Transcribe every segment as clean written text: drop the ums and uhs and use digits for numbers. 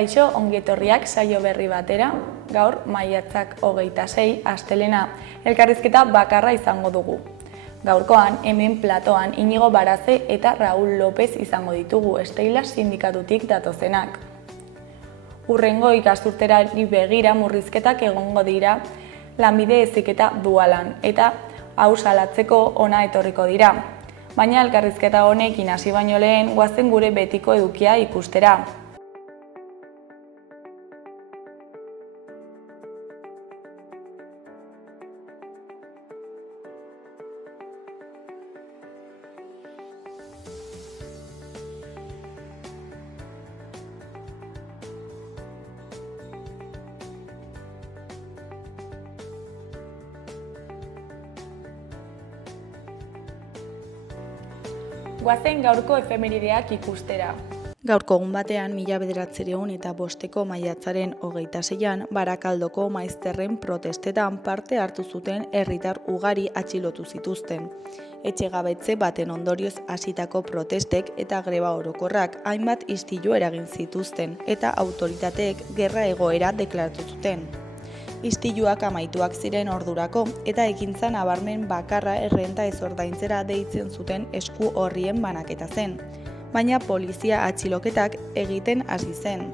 Kaixo, ongietorriak saio berri batera, gaur maiatzak 26, astelena, elkarrizketa bakarra izango dugu. Gaurkoan, hemen platoan Inigo Baraze eta Raul López izango ditugu Steilas sindikatutik datozenak. Hurrengo ikasturterari begira murrizketak egongo dira lanbide heziketa dualan eta hau salatzeko ona etorriko dira. Baina elkarrizketa honekin hasi baino lehen goazen gure betiko edukia ikustera. Goazen gaurko efemerideak ikustera. Gaurko egun batean, 1905 maiatzaren 26an, Barakaldoko maizterren protestetan parte hartu zuten herritar ugari atxilotu zituzten. Etxegabetze baten ondorioz hasitako protestek eta greba orokorrak hainbat istilu eragin zituzten eta autoritateek gerra egoera deklaratu zuten. Istiluak amaituak ziren ordurako eta ekintza nabarmen bakarra errenta ez ordaintzera deitzen zuten esku horrien banaketa zen. Baina polizia atxiloketak egiten hasi zen.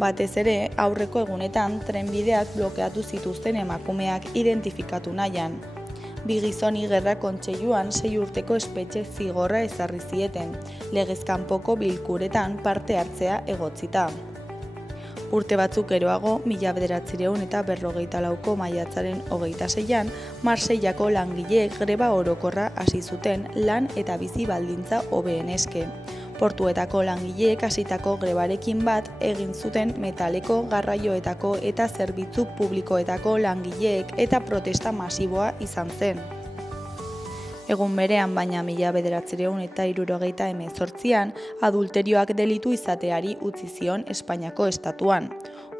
Batez ere, aurreko egunetan trenbideak blokeatu zituzten emakumeak identifikatu nahian. Bi gizoni gerra kontseiluan 6 urteko espetxe zigorra ezarri zieten, legez kanpoko bilkuretan parte hartzea egotzita. Urte batzuk geroago, 1954ko maiatzaren 26an, Marseillako langileek greba orokorra hasi zuten lan eta bizi baldintza hobeen eske. Portuetako langileek hasitako grebarekin bat egin zuten metaleko, garraioetako eta zerbitzu publikoetako langileek eta protesta masiboa izan zen. Egun berean, baina 1978an, adulterioak delitu izateari utzi zion Espainiako estatuan.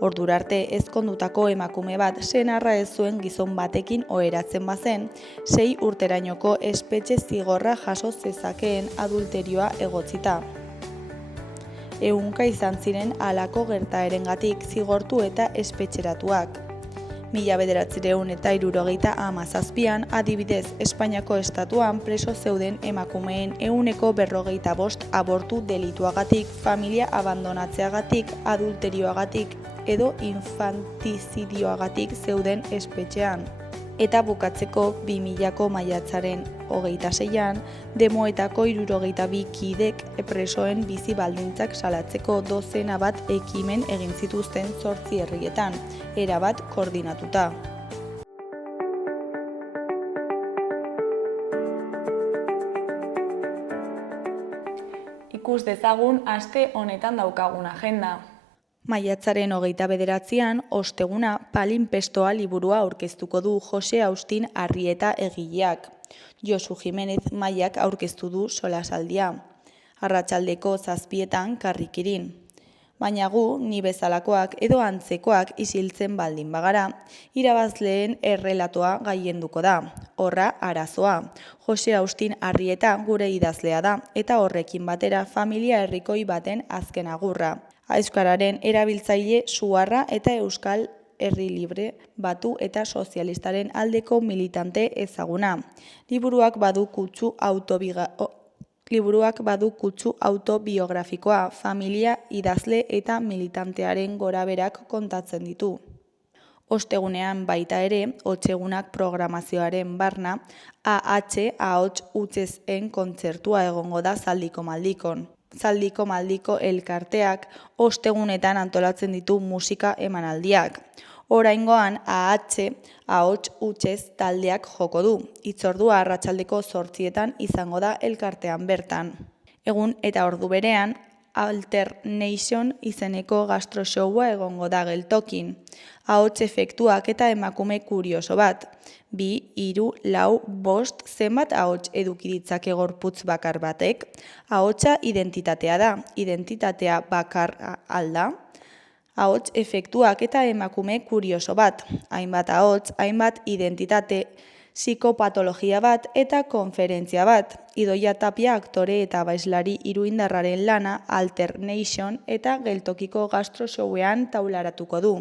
Ordura arte ezkondutako emakume bat senarra ez zuen gizon batekin oheratzen bazen, 6 urterainoko espetxe zigorra jaso zezakeen adulterioa egotzita. Ehunka izan ziren halako gertaerengatik zigortu eta espetxeratuak. 1977an, adibidez, Espainiako estatuan preso zeuden emakumeen 45% abortu delituagatik, familia abandonatzeagatik, adulterioagatik edo infantizidioagatik zeuden espetxean. Eta bukatzeko 2000ko maiatzaren 26an, demoetako 62 kidek presoen bizi baldintzak salatzeko dozena bat ekimen egin zituzten 8 herrietan, erabat koordinatuta. Ikus dezagun aste honetan daukagun agenda. Maiatzaren 29an, osteguna, Palinpestoa liburua aurkeztuko du Jose Austin Arrieta egileak. Josu Jimenez Maiak aurkeztu du solasaldia. Arratsaldeko 7etan karrikirin. Baina gu, ni bezalakoak edo antzekoak isiltzen baldin bagara, irabazleen errelatoa gailenduko da. Horra arazoa. Jose Austin Arrieta gure idazlea da eta horrekin batera familia herrikoi baten azken agurra. Euskararen erabiltzaile suharra eta Euskal Herri Libre Batu eta Sozialistaren aldeko militante ezaguna. Liburuak badu kutsu autobiografikoa, familia, idazle eta militantearen goraberak kontatzen ditu. Ostegunean baita ere, Otsegunak programazioaren barna, ahots hutsez-en kontzertua egongo da Zaldiko Maldikon. Zaldiko Maldiko elkarteak ostegunetan antolatzen ditu musika emanaldiak. Oraingoan ahots hutsez taldeak joko du. Hitzordua arratsaldeko 8etan izango da elkartean bertan. Egun eta ordu berean, Alternation izeneko gastroshowa egongo da geltokin. Ahots efektuak eta emakume kurioso bat. 2, 3, 4, 5 zenbat ahots eduki ditzake gorputz bakar batek? Ahotsa identitatea da. Identitatea bakarra alda? Ahots efektuak eta emakume kurioso bat. Hainbat ahots, hainbat identitate psikopatologia bat eta konferentzia bat. Idoia Tapia aktore eta abeslari iruindarraren lana Alternation eta geltokiko gastro-showean taularatuko du.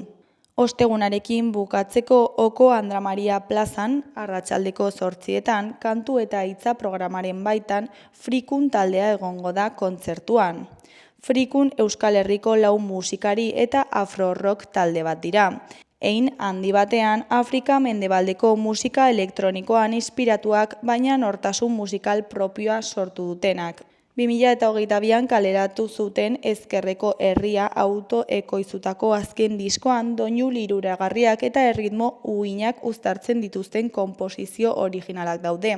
Ostegunarekin bukatzeko Oko Andra Maria plazan, arratsaldeko 8etan, kantu eta hitza programaren baitan Frikun taldea egongo da kontzertuan. Frikun Euskal Herriko 4 musikari eta afro-rock talde bat dira. Hein handi batean Afrika mendebaldeko musika elektronikoan inspiratuak, baina nortasun musikal propioa sortu dutenak. 2022an kaleratu zuten Ezkerreko Herria autoekoizutako azken diskoan doinu liruragarriak eta erritmo uhinak uztartzen dituzten konposizio originalak daude.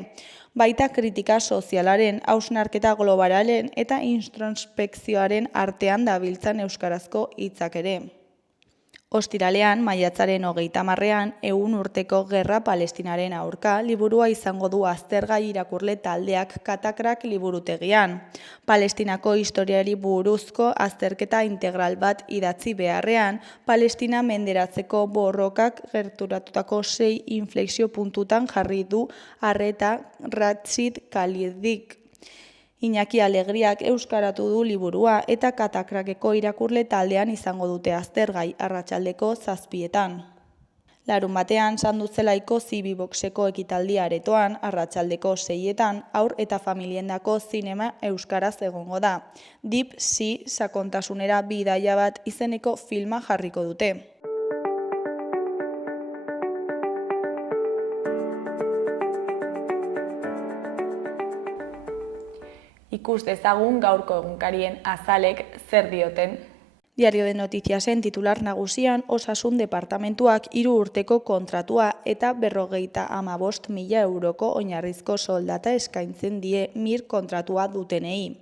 Baita kritika sozialaren, hausnarketa globalaren eta introspekzioaren artean dabiltzan euskarazko hitzak ere. Ostiralean, maiatzaren 30ean, 100 urteko gerra Palestinaren aurka liburua izango du aztergai irakurle taldeak Katakrak liburutegian. Palestinako historiari buruzko azterketa integral bat idatzi beharrean, Palestina menderatzeko borrokak gerturatutako 6 inflexio puntutan jarri du arreta Rashid Khalidik. Iñaki Alegriak euskaratu du liburua eta Katakrakeko irakurle taldean izango dute aztergai arratsaldeko 7etan. Larunbatean Sanduzelaiko Zibiboxeko ekitaldia aretoan arratsaldeko 6etan haur eta familiendako zinema euskaraz egongo da. Deep Sea sakontasunera bidaia bat izeneko filma jarriko dute. Ikus dezagun gaurko egunkarien azalek zer dioten. Diario de Noticiasen titular nagusian Osasun Departamentuak 3 urteko kontratua eta 55.000 euroko oinarrizko soldata eskaintzen die MIR kontratua dutenei.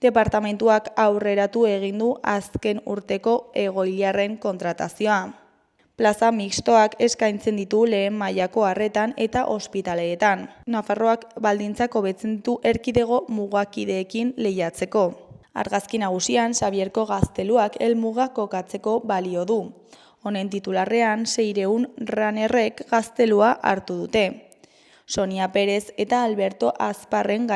Departamentuak aurreratu egin du azken urteko egoiliarren kontratazioa. Plaza mixtoak eskaintzen ditu lehen mailako arretan eta ospitaleetan. Nafarroak baldintzak hobetzen ditu erkidego mugakideekin lehiatzeko. Argazki nagusian Xabierko gazteluak helmuga kokatzeko balio du. Honen titularrean 600 runnerrek gaztelua hartu dute. Sonia Perez eta Alberto Azparren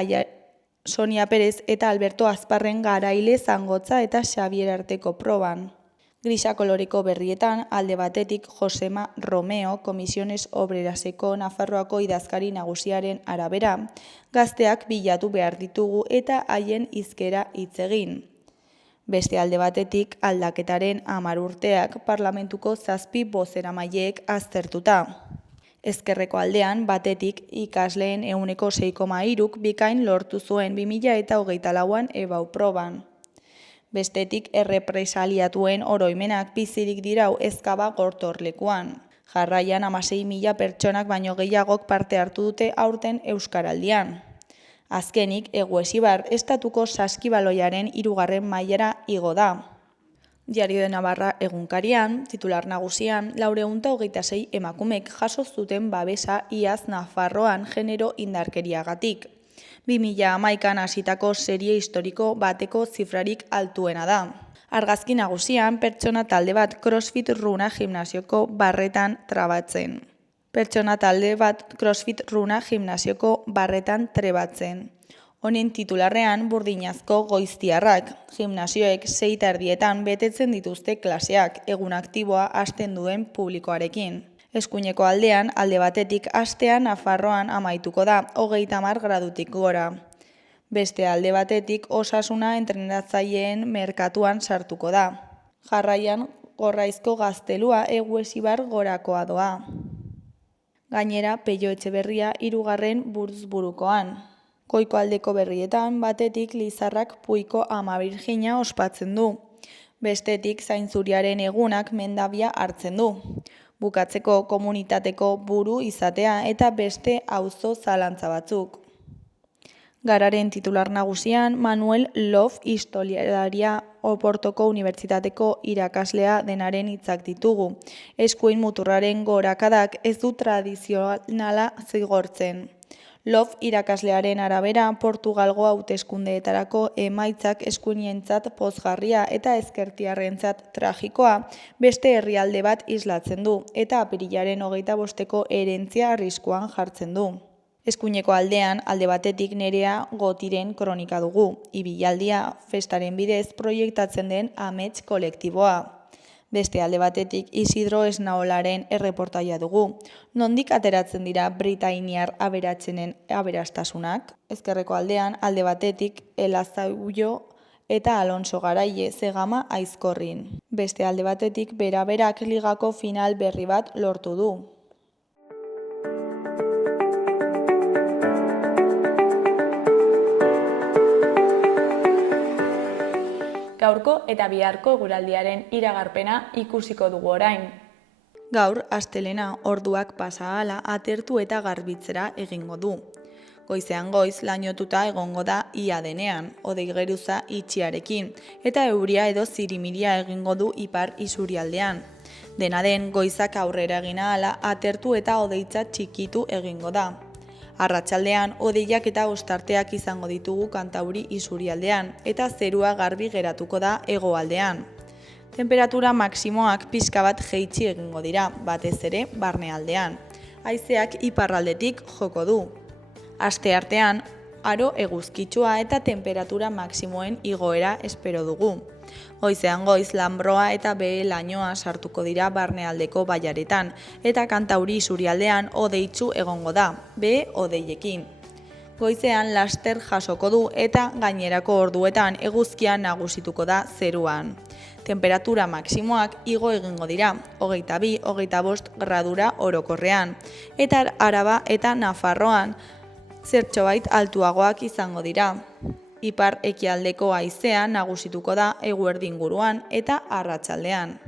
garaile zangotza eta Xabier arteko proban. Grisa koloreko berrietan, alde batetik Josema Romeo, Komisiones Obreraseko Nafarroako idazkari nagusiaren arabera, gazteak bilatu behar ditugu eta haien hizkera hitz egin. Beste alde batetik, aldaketaren 10 urteak parlamentuko 7 bozeramaileek aztertuta. Ezkerreko aldean, batetik ikasleen 6,3 bikain lortu zuen 2024an EBAU proban. Bestetik errepresaliatuen oroimenak bizirik dirau Ezkaba gortorlekuan. Jarraian 16.000 pertsonak baino gehiagok parte hartu dute aurten Euskaraldian. Azkenik, Eguesibar estatuko saskibaloiaren 3. mailara igo da. Diario de Navarra egunkarian, titular nagusian, 426 emakumek jaso zuten babesa iaz Nafarroan genero indarkeriagatik. 2011an hasitako serie historiko bateko zifrarik altuena da. Argazki nagusian, pertsona talde bat CrossFit Runa gimnasioko barretan trebatzen. Honen titularrean burdinazko goiztiarrak. Gimnasioek 6:30 betetzen dituzte klaseak, egun aktiboa hasten duen publikoarekin. Eskuineko aldean, alde batetik astea Nafarroan amaituko da, 30 gradutik gora. Beste alde batetik osasuna entrenatzaileen merkatuan sartuko da. Jarraian, Gorraizko gaztelua Eguesibar gorakoa doa. Gainera, Peio Etxeberria 3. burukoan. Goiko aldeko berrietan, batetik Lizarrak Puiko Ama Birjina ospatzen du. Bestetik, Zainzuriaren egunak Mendabia hartzen du. Bukatzeko komunitateko buru izatea eta beste auzo zalantza batzuk. Gararen titular nagusian, Manuel Lof historialaria Oportoko Unibertsitateko irakaslea denaren hitzak ditugu. Eskuin muturraren gorakadak ez du tradizionala zigortzen. Love irakaslearen arabera, Portugalgo hauteskundeetarako emaitzak eskuinentzat pozgarria eta ezkertiarrentzat tragikoa beste herrialde bat islatzen du eta apirilaren 25ko herentzia arriskuan jartzen du. Eskuineko aldean, alde batetik Nerea Gotiren kronika dugu, ibilaldia festaren bidez proiektatzen den amets kolektiboa. Beste alde batetik Isidro Esnaolaren erreportaia dugu. Nondik ateratzen dira britainiar aberatsenen aberastasunak? Ezkerreko aldean, alde batetik Elazauio eta Alonso Garaie Zegama Aizkorrin. Beste alde batetik bera-berak ligako final berri bat lortu du. Gaurko eta biharko eguraldiaren iragarpena ikusiko dugu orain. Gaur, astelena orduak pasa ahala atertu eta garbitzera egingo du. Goizean goiz lainotuta egongo da ia denean, hodei geruza itxiarekin, eta euria edo zirimiria egingo du ipar isurialdean. Dena den, goizak aurrera egin ahala atertu eta hodeitza txikitu egingo da. Arratsaldean hodeiak eta ostarteak izango ditugu Kantauri isurialdean eta zerua garbi geratuko da hegoaldean. Temperatura maksimoak pixka bat jaitsi egingo dira, batez ere barnealdean. Haizeak iparraldetik joko du. Asteartean aro eguzkitsua eta temperatura maksimoen igoera espero dugu. Goizean goiz lanbroa eta behe lainoa sartuko dira barnealdeko bailaretan eta Kantauri isurialdean hodeitsu egongo da, behe hodeiekin. Goizean laster jasoko du eta gainerako orduetan eguzkia nagusituko da zeruan. Temperatura maksimoak igo egingo dira, 22-25 gradura orokorrean, eta Araba eta Nafarroan zertxobait altuagoak izango dira. Ipar ekialdeko haizea nagusituko da eguerdi inguruan eta arratsaldean.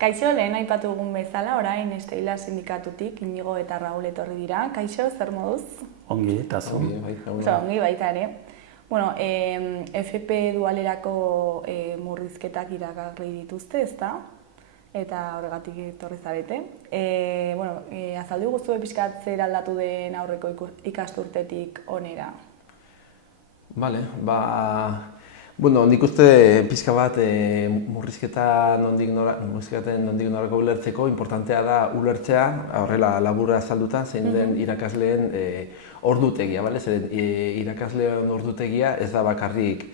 Kaixo, lehen aipatu dugun bezala, orain Esteila sindikatutik Inigo eta Raul etorri dira. Kaixo, zer moduz? Ongi, eta zu? Ongi baita ere. Bueno, FP dualerako murrizketak iragarri dituzte, ezta? Eta horregatik etorri zarete. Azaldu guztu pixkat zer aldatu den aurreko ikasturtetik onera? Bale, nik uste pixka bat murrizketen nondik norako ulertzeko, importantea da ulertzea, horrela laburra azalduta, zein den irakasleen ordutegia, zeren irakasleen ordutegia ez da bakarrik,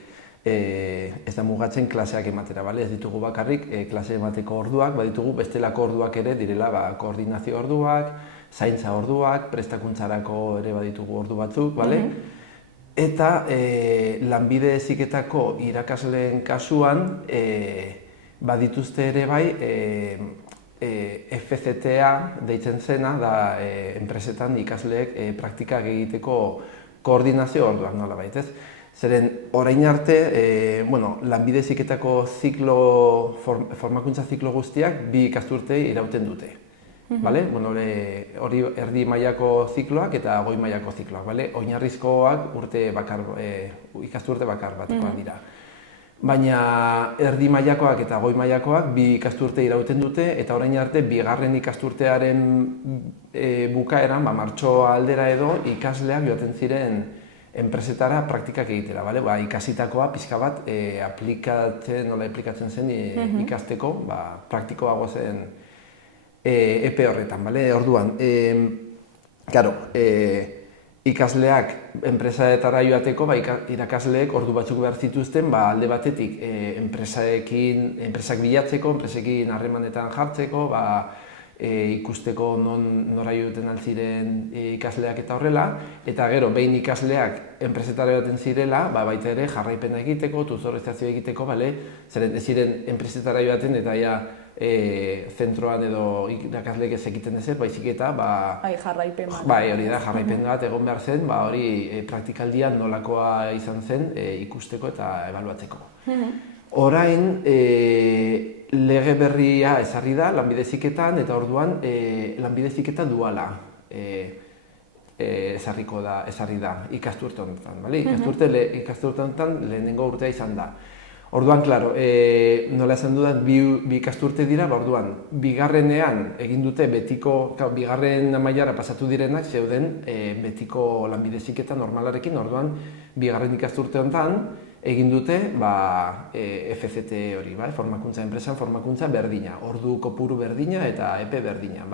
ez da mugatzen klaseak ematera, ez ditugu bakarrik klase emateko orduak, baditugu bestelako orduak ere direla koordinazio orduak, zaintza orduak, prestakuntzarako ere baditugu ordu batzuk, Eta lanbide heziketako irakasleen kasuan badituzte ere bai FCTA deitzen zena da enpresetan ikasleek praktikak egiteko koordinazio orduak nolabait, ez? Zeren orain arte, lanbide heziketako formakuntza ziklo guztiak 2 ikasturte irauten dute. Hori erdi mailako zikloak eta goi mailako zikloak. Oinarrizkoak ikasturte bakar bat dira. Baina erdi mailakoak eta goi mailakoak 2 ikasturte irauten dute eta orain arte bigarren ikasturtearen bukaeran, martxo aldera edo, ikasleak joaten ziren enpresetara praktikak egitera. Ikasitakoa pixka bat nola aplikatzen zen ikasteko, praktikoago zen epe horretan, orduan, ikasleak enpresaetara joateko, irakasleek ordu batzuk behar zituzten, alde batetik enpresak bilatzeko, enpresekin harremanetan jartzeko, ikusteko nora joeten altziren ikasleak eta horrela, eta gero, behin ikasleak enpresetara joaten zirela, baita ere jarraipena egiteko, tutorizazioa egiteko, zeren ez ziren enpresetara joaten eta zentroan edo irakasleek ez egiten ezer, baizik eta jarraipen bat. Hori da, jarraipen bat egon behar zen, hori praktikaldian nolakoa izan zen ikusteko eta ebaluatzeko. Orain, lege berria ezarri da lanbide heziketan eta orduan lanbide heziketa duala ezarri da ikasturte honetan. Ikasturte honetan lehenengo urtea izan da. Orduan, klaro, nola esan dudan, bi ikasturte dira, orduan, bigarrenean egin dute betiko, bigarren mailara pasatu direnak zeuden betiko lanbide heziketa normalarekin, orduan, bigarren ikasturte honetan egin dute FCT hori, formakuntza enpresan, formakuntza berdina, ordu kopuru berdina eta epe berdina,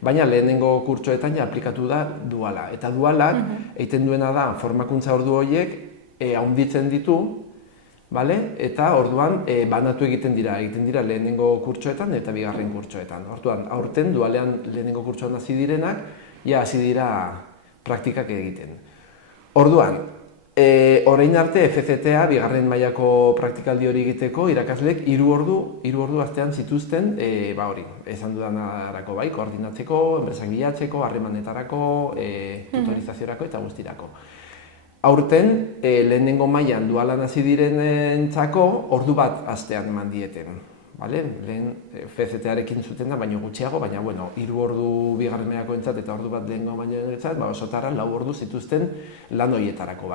baina lehenengo kurtsoetan aplikatu da duala. Eta dualak egiten duena da formakuntza ordu horiek handitzen ditu, eta orduan banatu egiten dira lehenengo kurtsoetan eta bigarren kurtsoetan. Orduan, aurten dualean lehenengo kurtsoan hasi direnak, hasi dira praktikak egiten. Orduan, orain arte FCTA, bigarren mailako praktikaldi hori egiteko, irakasleek 3 ordu astean zituzten, esan dudanarako koordinatzeko, enpresak bilatzeko, harremanetarako, tutorizaziorako eta guztirako. Aurten, lehenengo mailan dualan hasi direnentzako ordu bat astean eman dieten. Lehen FCTA-rekin zuten da, baino gutxiago, baina 3 ordu bigarren mailako entzat eta ordu bat lehenengo mailan entzat, osotara 4 ordu zituzten lan horietarako.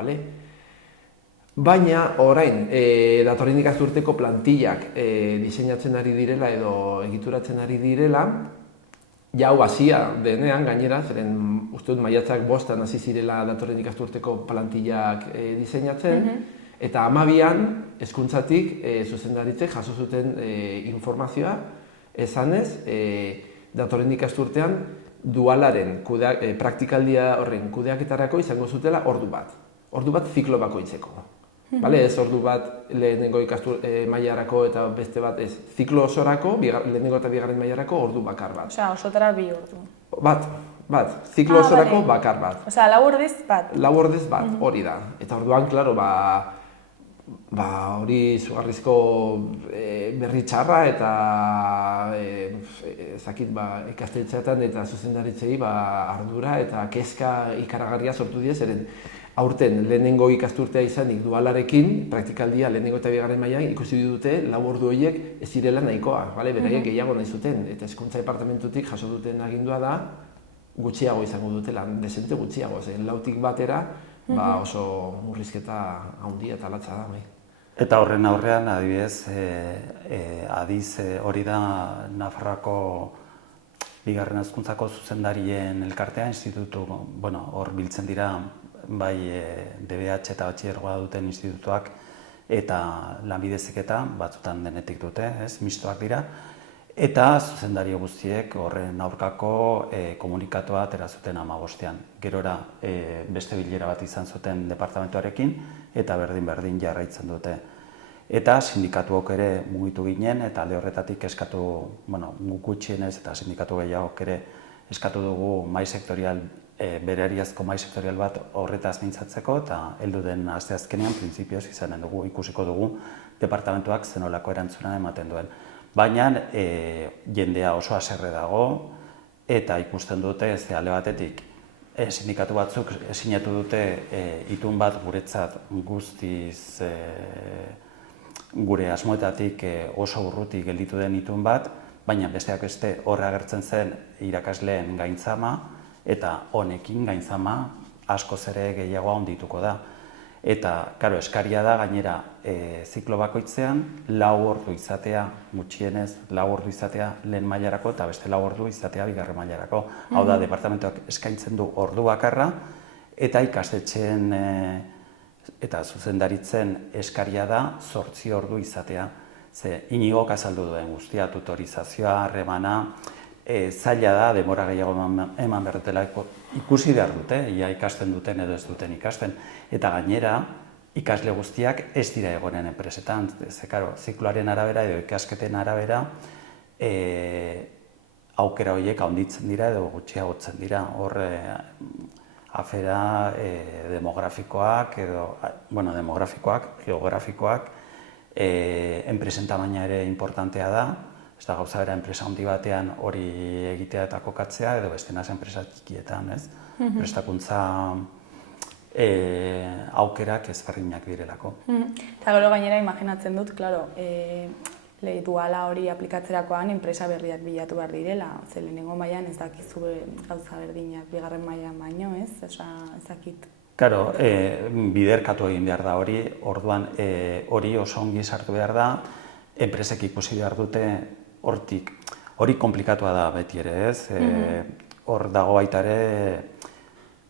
Baina, orain, datorren ikasturteko plantillak diseinatzen ari direla edo egituratzen ari direla, hau hasia denean, gainera, zeren uste dut maiatzak 5 hasi zirela datorren ikasturteko plantillak diseinatzen, eta 12an hezkuntzatik zuzendaritzek jaso zuten informazioa esanez, datorren ikasturtean dualaren praktikaldia horren kudeaketarako izango zutela ordu bat ziklo bakoitzeko. Ez ordu bat lehenengo mailarako eta beste bat ez. Ziklo osorako, lehenengo eta bigarren mailarako ordu bakar bat. Osea, osotara 2 ordu. Bat. Ziklo osorako bakar bat. Osea, 4 ordez bat. 4 ordez bat, hori da. Eta orduan, klaro, hori zugarrizko berri txarra eta ikastetxeetan eta zuzendaritzei ardura eta kezka ikaragarria sortu dira, zeren aurten lehenengo ikasturtea izanik dualarekin, praktikaldia lehenengo eta bigarren mailan ikusi dute 4 ordu horiek ez direla nahikoa, beraiek gehiago nahi zuten, eta hezkuntza departamentutik jaso duten agindua da gutxiago izango dutela, desente gutxiago, zen 4tik batera oso murrizketa handia eta latza da. Eta horren aurrean, adibidez, hori da Nafarroako bigarren hezkuntzako zuzendarien elkartea, institutu, hor biltzen dira bai DBH eta batxilergoa duten institutuak eta lanbide heziketa, batzutan denetik dute, mistoak dira, eta zuzendario guztiek horren aurkako komunikatoa atera zuten 15ean. Gerora beste bilera bat izan zuten departamentuarekin eta berdin jarraitzen dute. Eta sindikatuok ere mugitu ginen eta alde horretatik eskatu, guk gutxienez eta sindikatu gehiagok ere eskatu dugu mahai sektorial, berariazko mahai sektorial bat horretaz mintzatzeko eta heldu den asteazkenean printzipioz izanen dugu, ikusiko dugu departamentuak zenolako erantzuna ematen duen. Baina jendea oso haserre dago eta ikusten dute alde batetik sindikatu batzuk sinatu dute itun bat guretzat guztiz gure asmoetatik oso urruti gelditu den itun bat, baina besteak beste horre agertzen zen irakasleen gainzama eta honekin gainzama askoz ere gehiago handituko da. Eta, karo, eskaria da gainera ziklo bakoitzean 4 ordu izatea, gutxienez 4 ordu izatea lehen mailarako eta beste 4 ordu izatea bigarren mailarako. Hau da, departamentuak eskaintzen du ordu bakarra eta ikastetxeen eta zuzendaritzen eskaria da 8 ordu izatea. Ze Inigok azaldu duen guztia, tutorizazioa, harremana, zaila da, denbora gehiago eman berretela ikusi behar dute, ia ikasten duten edo ez duten ikasten. Eta gainera, ikasle guztiak ez dira egonen enpresetan. Ze, karo, zikloaren arabera edo ikasketen arabera, aukera horiek handitzen dira edo gutxiagotzen dira. Hor afera demografikoak edo, demografikoak, geografikoak, enpresen tamaina ere importantea da, ez da gauza bera enpresa handi batean hori egitea eta kokatzea edo beste naz enpresa txikietan, ez? Prestakuntza aukerak ezberdinak direlako. Eta gero gainera imaginatzen dut, klaro, lehi duala hori aplikatzerakoan enpresa berriak bilatu behar direla. Ze lehenengo mailan ez dakizu gauza berdinak bigarren mailan baino, ez? Osa, ez dakit. Claro, biderkatu egin behar da hori, orduan hori oso ongi sartu behar da, enpresek ikusi behar dute hortik. Hori komplikatua da beti ere, ez? Hor dago baita ere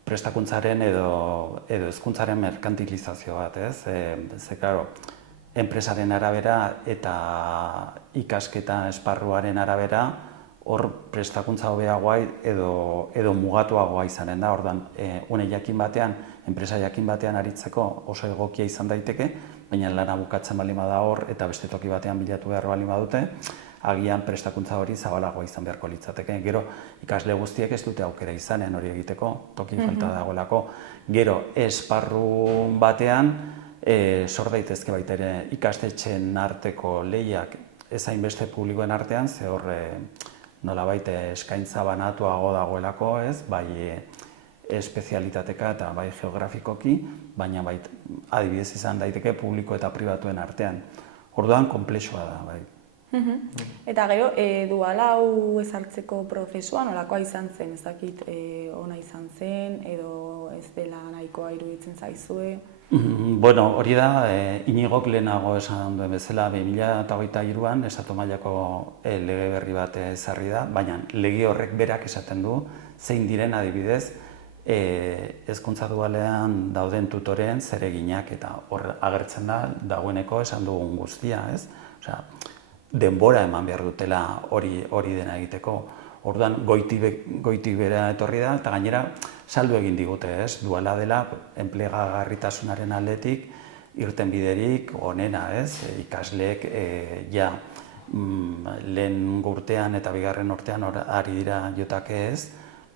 prestakuntzaren edo hezkuntzaren merkantilizazio bat, ez? Ze, claro, enpresaren arabera eta ikasketa esparruaren arabera hor prestakuntza hobeagoa edo mugatuagoa izanen da. Orduan, une jakin batean, enpresa jakin batean aritzeko oso egokia izan daiteke, baina lana bukatzen baldin bada hor eta beste toki batean bilatu behar baldin badute, agian prestakuntza hori zabalagoa izan beharko litzateke. Gero, ikasle guztiek ez dute aukera izanen hori egiteko, toki falta dagoelako. Gero, esparru batean, sor daitezke baita ere ikastetxeen arteko lehiak ez hainbeste publikoen artean, ze hor nolabait eskaintza banatuago dagoelako, ez, bai espezialitateka eta bai geografikoki, baina bai adibidez izan daiteke publiko eta pribatuen artean. Orduan konplexua da, bai. Eta gero, duala hau ezartzeko prozesua nolakoa izan zen, ez dakit ona izan zen, edo ez dela nahikoa iruditzen zaizue? Bueno, hori da, Iñigok lehenago esan duen bezala, 2023an estatu mailako lege berri bat ezarri da, baina lege horrek berak esaten du, zein diren adibidez, hezkuntza dualean dauden tutoreen zereginak eta hor agertzen da dagoeneko esan dugun guztia, ez? Osea, denbora eman behar dutela hori dena egiteko. Orduan goitik bera etorri da eta gainera saldu egin digute, ez? Duala dela enplegagarritasunaren aldetik irtenbiderik onena, ez? Ikasleek lehen urtean eta bigarren urtean ari dira jotake, ez?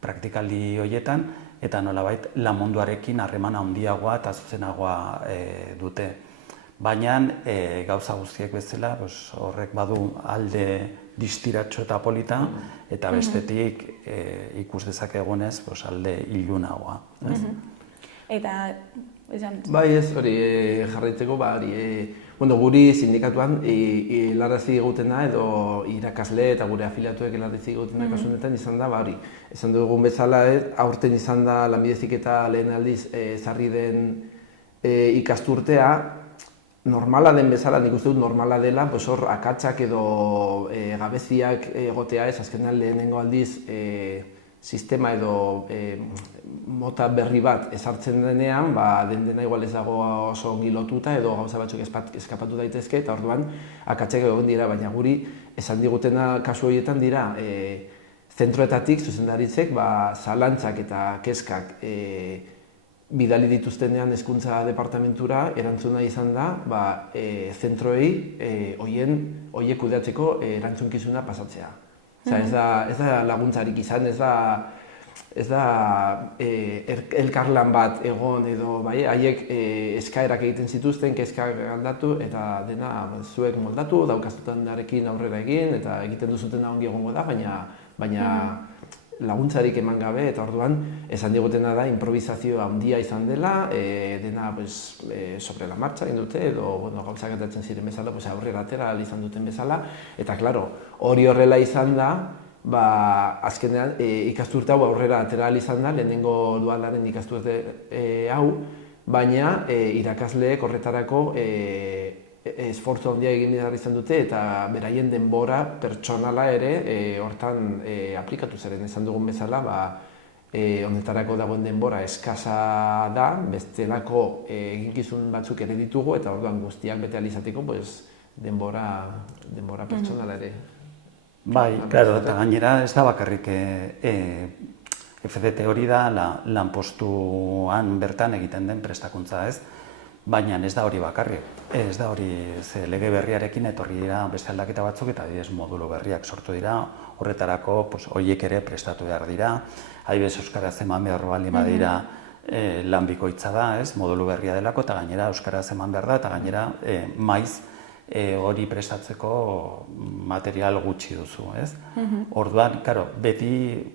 Praktikaldi horietan eta nolabait lan munduarekin harreman handiagoa eta zuzenagoa dute. Baina gauza guztiek bezala horrek badu alde distiratxo eta polita eta bestetik ikus dezakegunez alde ilunagoa. Eta, esan... Bai ez, hori jarraitzeko, guri sindikatuan helarazi egutena edo irakasle eta gure afiliatuek helarazi egutena kasunetan izan da, hori. Esan dugun bezala, aurten izan da lanbide heziketa lehen aldiz ezarri den ikasturtea, normala den bezala, nik uste dut normala dela, hor akatsak edo gabeziak egotea ez, azkenean lehenengo aldiz sistema edo mota berri bat ezartzen denean, dena igual ez dago oso ongi lotuta edo gauza batzuk eskapatu daitezke eta orduan akatsak egon dira, baina guri esan digutena kasu horietan dira zentroetatik zuzendaritzek zalantzak eta kezkak bidali dituztenean hezkuntza departamentura erantzuna izan da zentroei horiek kudeatzeko erantzunkizuna pasatzea. Ez da laguntzarik izan, ez da elkarlan bat egon edo haiek eskaerak egiten zituzten, kezkak aldatu eta dena zuek moldatu, daukazutenarekin aurrera egin eta egiten duzutena ongi egongo da, baina laguntzarik eman gabe eta orduan esan digutena da improvisazioa handia izan dela, dena sobre la marcha egin dute edo gauzak atatzen ziren bezala aurrera atera izan duten bezala eta claro, hori horrela izan da, azkenean ikasturte hau aurrera atera izan da, lehenengo dualaren ikasturte hau, baina irakasleek horretarako esfortzu handia egin behar izan dute eta beraien denbora pertsonala ere hortan aplikatu zeren esan dugun bezala honetarako dagoen denbora eskasa da, bestelako eginkizun batzuk ere ditugu eta orduan guztiak bete ahal izateko denbora pertsonala ere. Bai, claro, eta gainera ez da bakarrik FDT hori da lanpostuan bertan egiten den prestakuntza, ez? baina ez da hori bakarrik. Ez da hori, ze lege berriarekin etorri dira beste aldaketa batzuk eta adibidez modulo berriak sortu dira, horretarako horiek ere prestatu behar dira, adibidez euskaraz eman behar baldin badira lan bikoitza da, modulo berria delako, eta gainera euskaraz eman behar da, eta gainera maiz hori prestatzeko material gutxi duzu, ez? Orduan, beti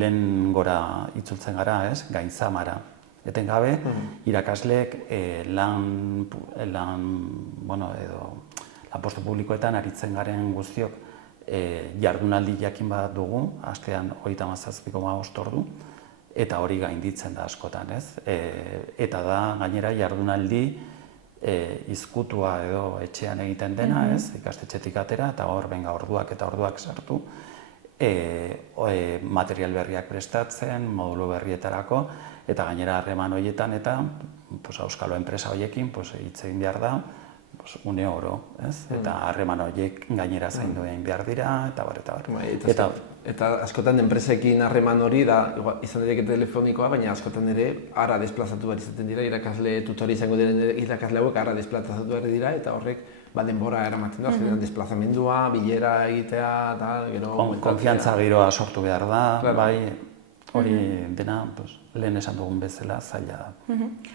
lehen gora itzultzen gara, gainzamara. Etengabe, irakasleek lanpostu publikoetan aritzen garen guztiok jardunaldi jakin bat dugu, astean 37,5 ordu, eta hori gainditzen da askotan, ez? Eta da, gainera, jardunaldi izkutua edo etxean egiten dena, ez? Ikastetxetik atera, eta hor, benga, orduak eta orduak sartu, material berriak prestatzen, modulo berrietarako, eta gainera harreman horietan eta auskalo enpresa horiekin hitz egin behar da une oro, ez? Eta harreman horiek gainera zaindu egin behar dira, eta bar. Eta askotan enpresekin harreman hori da, izan daiteke telefonikoa, baina askotan ere ara desplazatu behar izaten dira, irakasle tutori izango diren irakasle hauek ara desplazatu behar dira, eta horrek denbora eramaten du, azkenean desplazamendua, bilera egitea, eta gero... Konfiantza giroa sortu behar da, bai, hori dena lehen esan dugun bezala zaila da.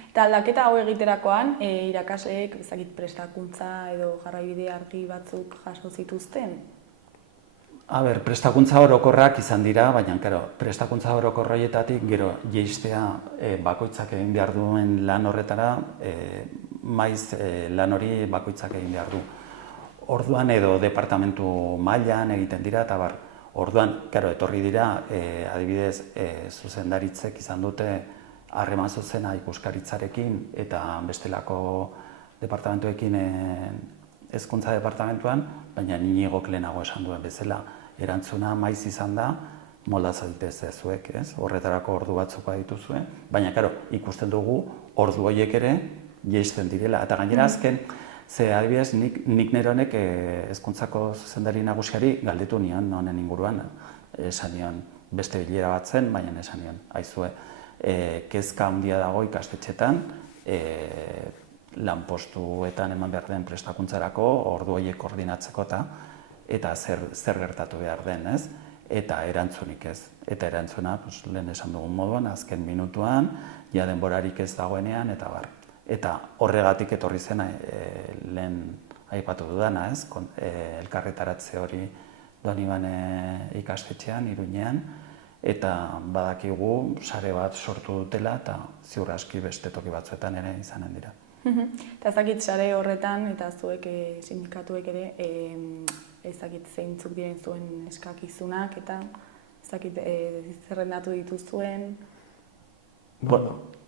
Eta aldaketa hau egiterakoan, irakasleek prestakuntza edo jarraibide argi batzuk jaso zituzten? Prestakuntza orokorrak izan dira, baina prestakuntza orokorroietatik gero jeistea bakoitzak egin behar duen lan horretara, maiz lan hori bakoitzak egin behar du. Orduan edo departamentu mailan egiten dira, eta bar, orduan, etorri dira, adibidez, zuzendaritzek izan dute harreman zuzena ikuskaritzarekin eta bestelako departamentuekin hezkuntza departamentuan, baina Iñigok lehenago esan duen bezala, erantzuna maiz izan da, moldaz zaitez zuek, horretarako ordu batzuk dituzue, baina, ikusten dugu ordu horiek ere jeisten direla, eta gainera azken, ze adibidez, nik neronek hezkuntzako zuzendari nagusiari galdetu nion honen inguruan, esan nion beste bilera bat zen, baina esan nion, aizue, kezka handia dago ikastetxetan, lanpostuetan eman behar den prestakuntzarako, ordu horiek koordinatzeko eta zer gertatu behar den, ez? Eta erantzunik ez. Eta erantzuna, lehen esan dugun moduan, azken minutuan, ja denborarik ez dagoenean, eta bar. Eta horregatik etorri zen lehen aipatu dudana, ez? Elkarretaratze hori Donibane ikastetxean, Iruñean, eta badakigu sare bat sortu dutela eta ziur aski beste toki batzuetan ere izanen dira. Eta ezakit sare horretan eta zuek sindikatuek ere ezakit zeintzuk diren zuen eskakizunak eta ezakit zerrendatu dituzuen?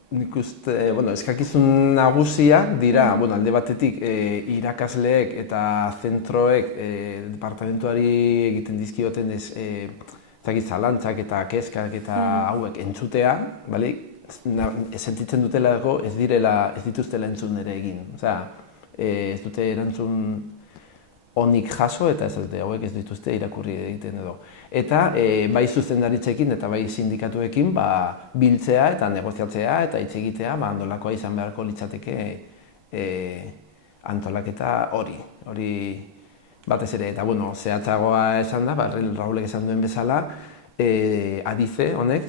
Nik uste, eskakizun nagusiak dira, alde batetik irakasleek eta zentroek departamentuari egiten dizkioten zalantzak eta kezkak eta hauek entzutea, sentitzen dutelako ez dituztela entzun ere egin. Ez dute erantzun onik jaso eta ez dute hauek ez dituzte irakurri egiten edo. Eta bai zuzendaritzekin eta bai sindikatuekin biltzea eta negoziatzea eta hitz egitea nolakoa izan beharko litzateke antolaketa hori. Hori batez ere, eta zehatzagoa esan da, Raulek esan duen bezala, ADICE honek,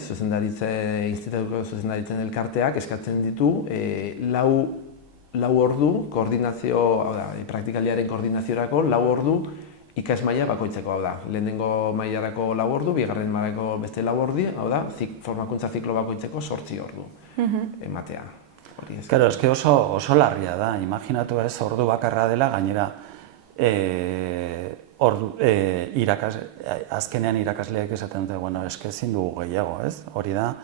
Institutuko Zuzendaritzen Elkarteak eskatzen ditu 4 ordu koordinazio, praktikaliaren koordinaziorako 4 ordu ikasmaila bakoitzeko, hau da. Lehenengo mailarako 4 ordu, bigarren mailako beste 4 ordu, hau da, formakuntza ziklo bakoitzeko 8 ordu ematea. Eske oso larria da, imaginatu ez, ordu bakarra dela, gainera azkenean irakasleak esaten dute, eske ezin dugu gehiago, ez? Hori da,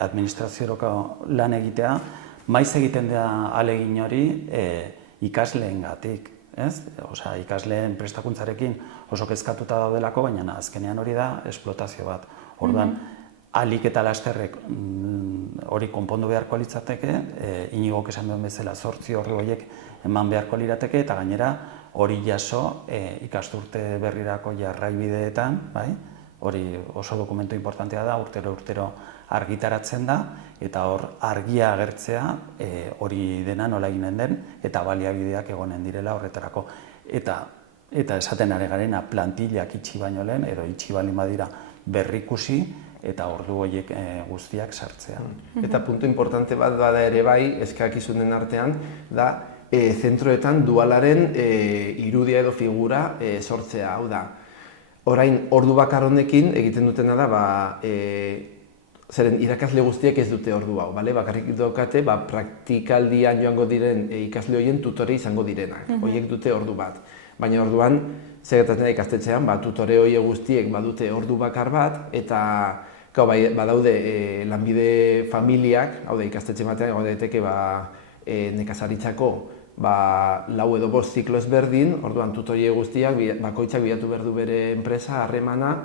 administraziorako lan egitea, maiz egiten da ahalegin hori ikasleengatik, ez? Osea, ikasleen prestakuntzarekin oso kezkatuta daudelako, baina azkenean hori da esplotazio bat. Orduan, ahalik eta lasterrek hori konpondu beharko litzateke, Iñigok esan duen bezala 8 ordu horiek eman beharko lirateke, eta gainera hori jaso ikasturte berrirako jarraibideetan, Hori oso dokumentu importantea da, urtero argitaratzen da, eta hor argia agertzea hori dena nola eginen den, eta baliabideak egonen direla horretarako. Eta esaten ari garena plantillak itxi baino lehen, edo itxi baldin badira berrikusi, eta ordu horiek guztiak sartzea. Eta puntu importante bat bada ere bai, eskakizunen artean, da zentroetan dualaren irudia edo figura sortzea, hau da. Orain, ordu bakar honekin egiten dutena da, zeren irakasle guztiek ez dute ordu hau, bakarrik daukate praktikaldian joango diren ikasle horien tutore izango direnak, horiek dute ordu bat. Baina orduan, zer gertatzen da ikastetxean, tutore horiek guztiek badute ordu bakar bat, eta badaude lanbide familiak, hau da ikastetxe batean, hau daiteke nekazaritzako 4 edo 5 ziklo ezberdin, orduan tutorie guztiak, bakoitzak bilatu behar du bere enpresa, harremana,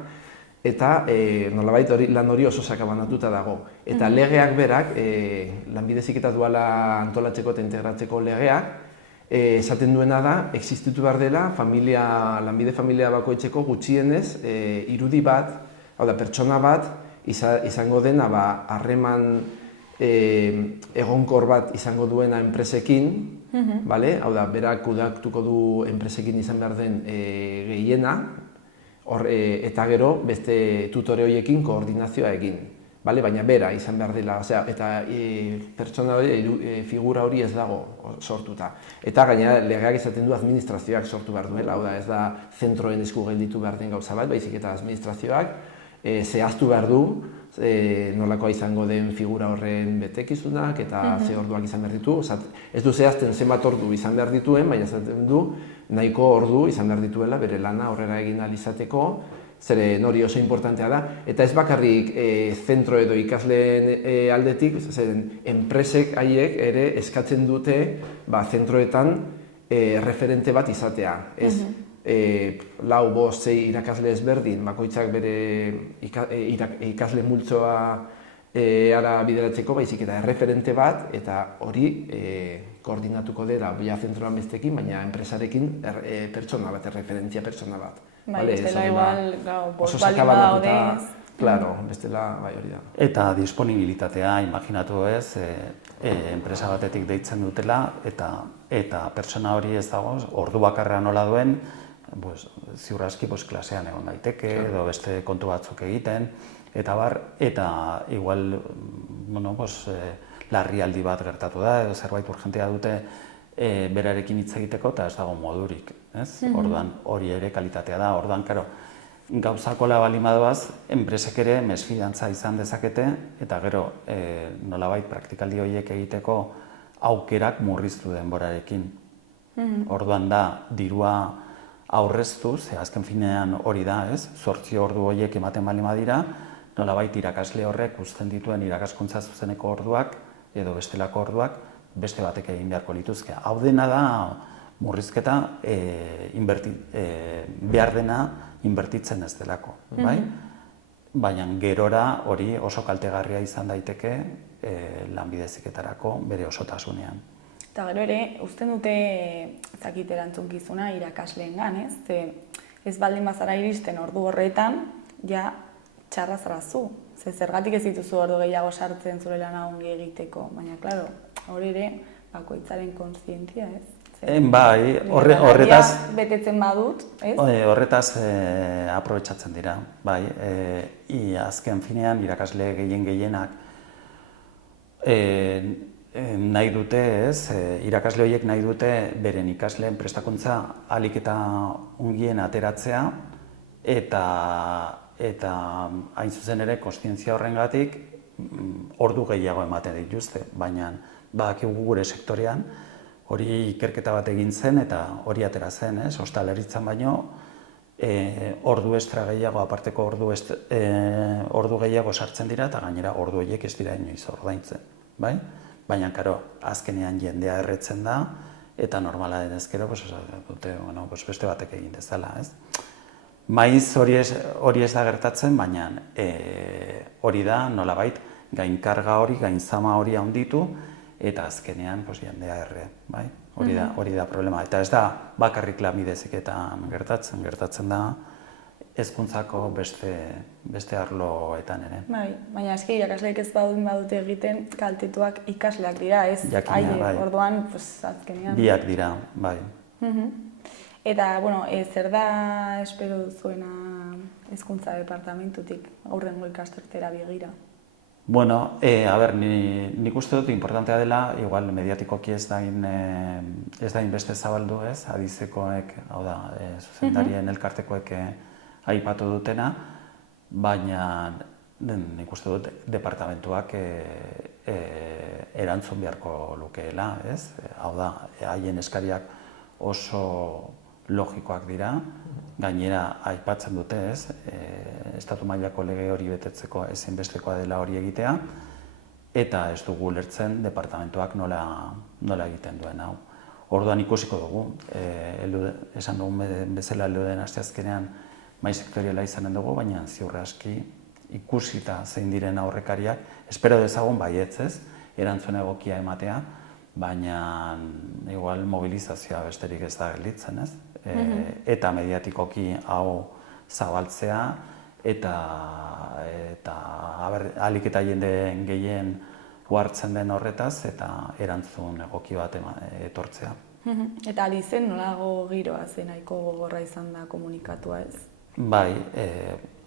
eta nolabait lan hori oso sakabanatuta dago. Eta legeak berak, lanbide heziketa duala antolatzeko eta integratzeko legeak, esaten duena da, existitu behar dela lanbide familia bakoitzeko gutxienez irudi bat, hau da pertsona bat, izango dena harreman egonkor bat izango duena enpresekin, hau da, berak kudeatuko du enpresekin izan behar den gehiena, eta gero beste tutore horiekin koordinazioa egin, baina bera izan behar dela, eta pertsona hori, figura hori ez dago sortuta. Eta gainera legeak izaten du administrazioak sortu behar duela, hau da, ez da zentroen esku gelditu behar den gauza bat, baizik eta administrazioak zehaztu behar du nolakoa izango den figura horren betekizunak eta ze orduak izan behar ditu. Ez du zehazten zenbat ordu izan behar dituen, baina esaten du nahiko ordu izan behar dituela bere lana aurrera egin ahal izateko, zeren hori oso importantea da. Eta ez bakarrik zentro edo ikasleen aldetik, zeren enpresek haiek ere eskatzen dute zentroetan referente bat izatea. Ez 4, 5, 6 irakasle ezberdin, bakoitzak bere ikasle multzoa ara bideratzeko, baizik eta erreferente bat, eta hori koordinatuko dela zentroan bestekin, baina enpresarekin pertsona bat, erreferentzia pertsona bat. Bestela igual, oso sakabanatuta, claro, bestela hori da. Eta disponibilitatea, imaginatu ez, enpresa batetik deitzen dutela, eta pertsona hori ez dago, ordu bakarra nola duen, ziur aski klasean egon daiteke, edo beste kontu batzuk egiten, eta igual larrialdi bat gertatu da, edo zerbait urgentea dute berarekin hitz egiteko, eta ez dago modurik, ez? Orduan hori ere kalitatea da, orduan, karo, gauzakola baldin badoaz, enpresek ere mesfidantza izan dezakete, eta gero nolabait praktikaldi horiek egiteko aukerak murriztu denborarekin. Orduan da, dirua aurreztu, ze azken finean hori da, ez? 8 ordu horiek ematen baldin badira, nolabait irakasle horrek uzten dituen irakaskuntza zuzeneko orduak edo bestelako orduak beste batek egin beharko lituzke. Hau dena da murrizketa behar dena inbertitzen ez delako, bai? Baina gerora hori oso kaltegarria izan daiteke lanbide heziketarako bere osotasunean. Eta gero ere, usten dute ezakit erantzunkizuna irakasleengan, ez? Ez baldin bazara iristen ordu horretan, ja txarra zara zu. Zergatik ez dituzu ordu gehiago sartzen zure lana ongi egiteko, baina, klaro, hori ere bakoitzaren kontzientzia, ez? Bai, horretaz... betetzen badut, ez? Horretaz aprobetxatzen dira, bai. Azken finean irakasle gehienak nahi dute, ez? Irakasle horiek nahi dute beren ikasleen prestakuntza ahalik eta ongien ateratzea, eta hain zuzen ere kontzientzia horrengatik ordu gehiago ematen dituzte, baina badakigu gure sektorean hori ikerketa bat egin zen eta hori atera zen, ez? Ostalaritzan baino ordu estra gehiago, aparteko ordu gehiago sartzen dira eta gainera ordu horiek ez dira inoiz ordaintzen, bai? Baina, karo, azkenean jendea erretzen da eta normala denez gero beste batek egin dezala, ez? Maiz hori ez da gertatzen, baina hori da nolabait gainkarga hori, gainzama hori handitu eta azkenean jendea erre, bai? Hori da problema. Eta ez da bakarrik lanbide heziketan gertatzen da hezkuntzako beste arloetan ere. Bai, baina eski irakasleek ez badute egiten kaltetuak ikasleak dira, ez? Jakina, bai. Orduan, azkenean. Biak dira, bai. Eta, zer da espero duzuena hezkuntza departamentutik aurrengo ikasturtera begira? Bueno, nik uste dut importantea dela, igual mediatikoki ez da inbeste zabaldu, ez? Adizekoek, hau da, zuzendarien elkartekoek aipatu dutena, baina nik uste dut departamentuak erantzun beharko lukeela, ez? Hau da, haien eskariak oso logikoak dira, gainera aipatzen dute, ez? Estatu mailako lege hori betetzeko ezinbestekoa dela hori egitea, eta ez dugu ulertzen departamentuak nola egiten duen hau. Orduan ikusiko dugu, esan dugun bezala heldu den asteazkenean mahai sektoriala izanen dugu, baina ziur aski ikusita zein diren aurrekariak, espero dezagun baietz, ez? Erantzun egokia ematea, baina igual mobilizazioa besterik ez da gelditzen, ez? Eta mediatikoki hau zabaltzea, eta ahalik eta jende gehien hartzen den horretaz, eta erantzun egoki bat etortzea. Eta alizen nolago giroa zen nahiko gogorra izan da komunikatua, ez? Bai,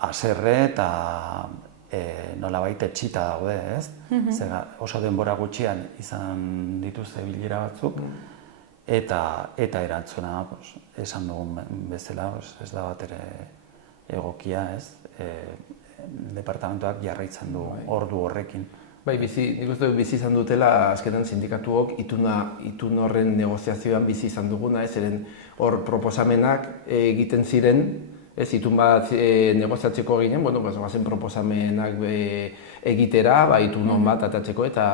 haserre eta nolabait etxita daude, ez? Oso denbora gutxian izan dituzte bilera batzuk, eta erantzuna, esan dugun bezala, ez da bat ere egokia, ez? Departamentuak jarraitzen du ordu horrekin. Bai, nik uste dut bizi izan dutela azkenan sindikatuok itun horren negoziazioan bizi izan duguna, ez? Eren hor proposamenak egiten ziren, ez, itun bat negoziatzeko ginen, goazen proposamenak egitera, itun hon bat atatzeko eta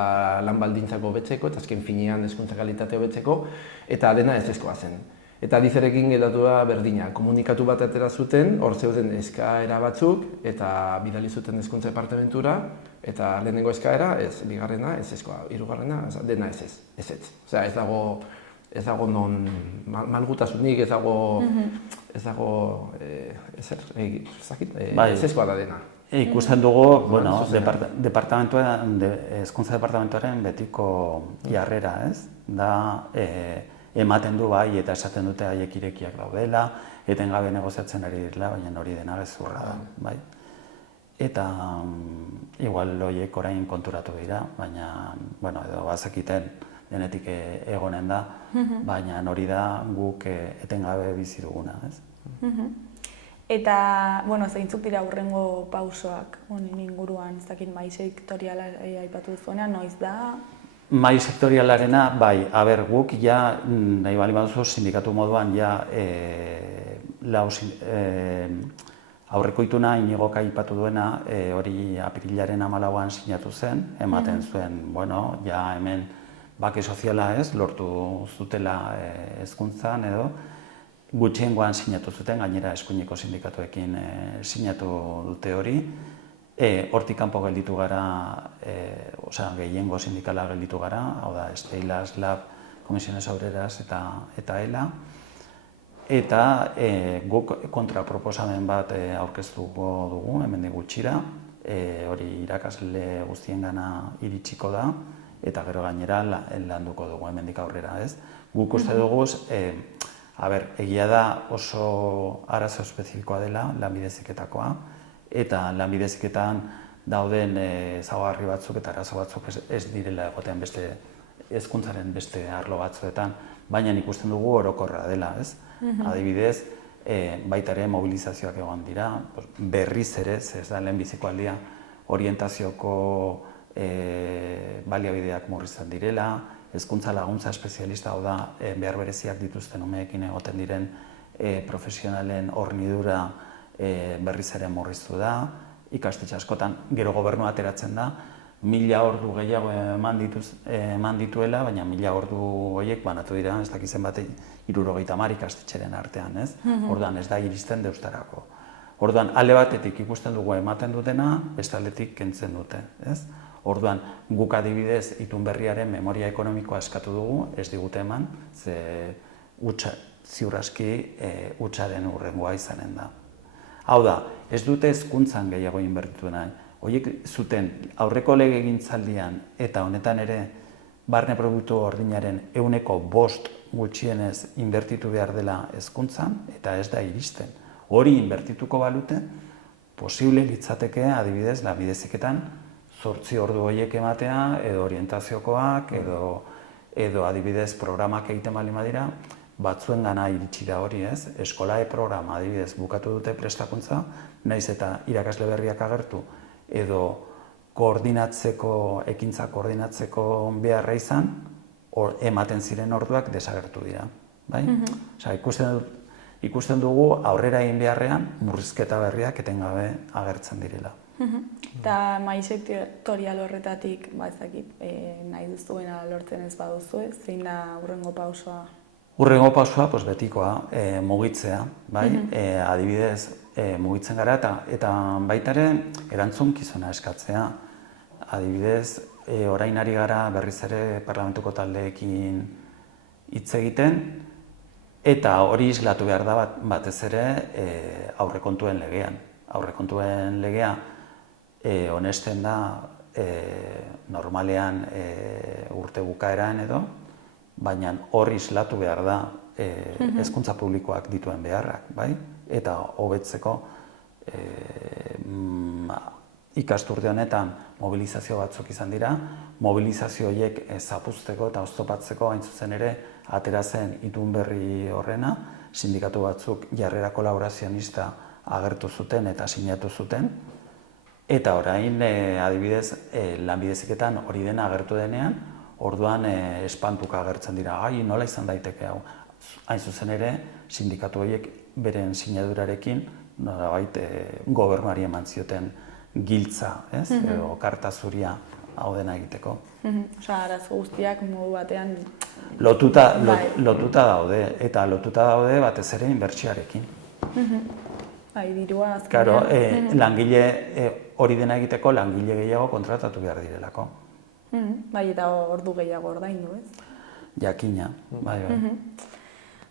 lan baldintzako betzeko, eta azken finean hezkuntza kalitatea betzeko, eta dena ez ezkoa zen. Eta adizerekin gertatu da berdina, komunikatu bat atera zuten, hor zeuden eskaera batzuk, eta bidali zuten hezkuntza departamentura, eta lehenengo eskaera, ez, bigarrena, ez ezkoa, hirugarrena, dena ez. Osea, ez dago non malgutasunik, ez dago ezkoa da dena. Ikusten dugu, hezkuntza departamentuaren betiko jarrera, ez? Da, ematen du bai eta esaten dute haiek irekiak daudela, etengabe negoziatzen ari direla, baina hori dena gezurra da, bai? Eta igual horiek orain konturatu dira, baina, edo bazekiten denetik egonen da, baina hori da guk etengabe bizi duguna, ez? Eta, zeintzuk dira hurrengo pausoak, honen inguruan, ez dakit mahai sektoriala aipatu duzuenean, noiz da? Mahai sektorialarena, bai, guk ja, nahi bali baduzu sindikatu moduan, ja, aurreko ituna Inigok aipatu duena, hori apirilaren 14an sinatu zen, ematen zuen, ja hemen bake soziala ez, lortu zutela hezkuntzan edo, gutxiengoan sinatu zuten, gainera eskuineko sindikatuekin sinatu dute hori. Hortik kanpo gelditu gara, gehiengo sindikala gelditu gara, hau da, Steilas, Lab, Comisiones Obreras eta ELA. Eta guk kontraproposamen bat aurkeztuko dugu, hemendik gutxira, hori irakasle guztiengana iritsiko da, eta gero gainera landuko dugu hemendik aurrera, ez? Guk uste dugu, egia da oso arazo espezifikoa dela, lanbide heziketakoa, eta lanbide heziketan dauden ezaugarri batzuk eta arazo batzuk ez direla egoten beste hezkuntzaren beste arlo batzuetan, baina ikusten dugu orokorra dela, ez? Adibidez, baita ere mobilizazioak egon dira, berriz ere, ez da lehenbiziko aldia, orientazioko baliabideak murrizten direla, hezkuntza laguntza espezialista, hau da, behar bereziak dituzten umeekin egoten diren profesionalen hornidura berriz ere murriztu da, ikastetxe askotan, gero gobernua ateratzen da, 1000 ordu gehiago eman dituela, baina 1000 ordu horiek banatu dira, ez dakizen bat 70 ikastetxeren artean, ez? Orduan ez da iristen deustarako. Orduan, alde batetik ikusten dugu ematen dutena, beste aldetik kentzen dute, ez? Orduan, guk adibidez itun berriaren memoria ekonomikoa eskatu dugu, ez digute eman, ze ziur aski hutsaren hurrengoa izanen da. Hau da, ez dute hezkuntzan gehiago inbertitu nahi. Horiek zuten aurreko legegintzaldian eta honetan ere barne produktu gordinaren 5% gutxienez inbertitu behar dela hezkuntzan eta ez da iristen. Hori inbertituko balute, posible litzateke adibidez lanbide heziketan 8 ordu horiek ematea edo orientaziokoak edo adibidez programak egiten baldin badira, batzuen gana iritsi da hori, ez? Eskolae programa adibidez bukatu dute prestakuntza, naiz eta irakasle berriak agertu edo ekintza koordinatzeko beharra izan, ematen ziren orduak desagertu dira, bai? Osea, ikusten dugu aurrera egin beharrean murrizketa berriak etengabe agertzen direla. Eta mahai sektorial horretatik, nahi duzuena lortzen ez baduzu, zein da hurrengo pausoa? Hurrengo pausua, betikoa, mugitzea, bai? Adibidez, mugitzen gara eta baita ere erantzunkizuna eskatzea. Adibidez, orain ari gara berriz ere parlamentuko taldeekin hitz egiten, eta hori islatu behar da batez ere aurrekontuen legean. Aurrekontuen legea onesten da normalean urte bukaeran edo, baina hor islatu behar da hezkuntza publikoak dituen beharrak, bai? Eta hobetzeko ikasturte honetan mobilizazio batzuk izan dira, mobilizazio horiek zapuzteko eta oztopatzeko hain zuzen ere atera zen itun berri horrena, sindikatu batzuk jarrera kolaborazionista agertu zuten eta sinatu zuten, eta orain adibidez lanbide heziketan hori dena agertu denean, orduan espantuka agertzen dira, nola izan daiteke hau. Hain zuzen ere, sindikatu horiek beren sinadurarekin nolabait gobernuari eman zioten giltza, ez? Edo karta zuria hau dena egiteko. Osea, arazo guztiak modu batean... Lotuta daude, eta lotuta daude batez ere inbertsioarekin. Dirua azkenean... Claro, langile hori dena egiteko langile gehiago kontratatu behar direlako. Bai, eta ordu gehiago ordaindu, ez? Jakina, bai.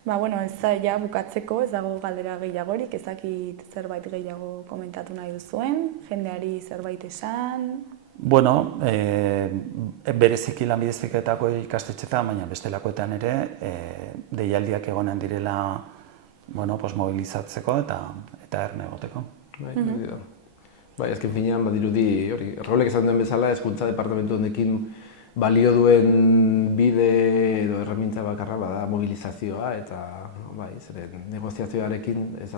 Ez da bukatzeko, ez dago galdera gehiagorik, ezakit zerbait gehiago komentatu nahi duzuen, jendeari zerbait esan... Bueno, bereziki lanbide heziketako ikastetxetan, baina bestelakoetan ere, deialdiak egonen direla mobilizatzeko eta erne egoteko. Bai, azken finean, badirudi, hori, Raulek esan den bezala, hezkuntza departamentu honekin balio duen bide edo erramintza bakarra bada mobilizazioa eta negoziazioarekin ez